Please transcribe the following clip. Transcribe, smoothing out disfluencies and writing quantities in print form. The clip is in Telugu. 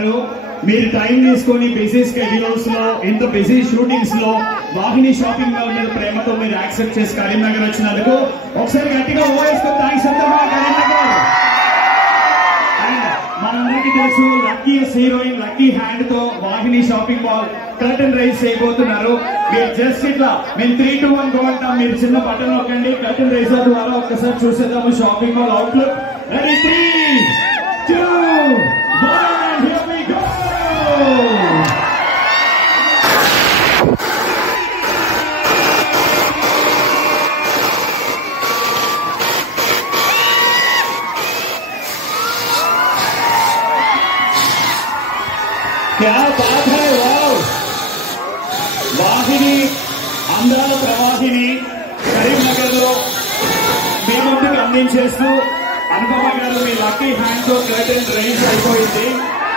గారు మీరు టైం తీసుకొని బిజీ స్కెడ్యూల్స్ లో ఇంత బిజీ షూటింగ్స్ లో వాహిని షాపింగ్ మాల్ మీద ప్రేమతో మీరు యాక్సెప్ట్ చేసి కరీంనగర్ వచ్చినందుకు ఒకసారి గట్టిగా ఓవేసుకొని థ్యాంక్స్ చెప్తామా కరీంనగర్. అండ్ మనందరికీ తెలుసు లక్కీ హీరోయిన్ లక్కీ హ్యాండ్ తో వాహిని షాపింగ్ మాల్ కర్టన్ రైజ్ చేయబోతున్నారు. మీరు జస్ట్ ఇట్లా మేము 3, 2, 1 గో అంటాం, మీరు చిన్న బటన్ నొక్కండి, కర్టన్ రైజర్ ద్వారా ఒక్కసారి చూసేద్దాము shopping mall outlook. Ready 3, 2, 1 and here we go. क्या बात है, वाव. వాహిని అందాల ప్రవాహిని కరీంనగర్ లో మీ ముందుకు అందించేస్తూ అనుపమ గారు మీ లక్కీ హ్యాండ్ తో కర్టెన్ రైజ్ అయిపోయింది.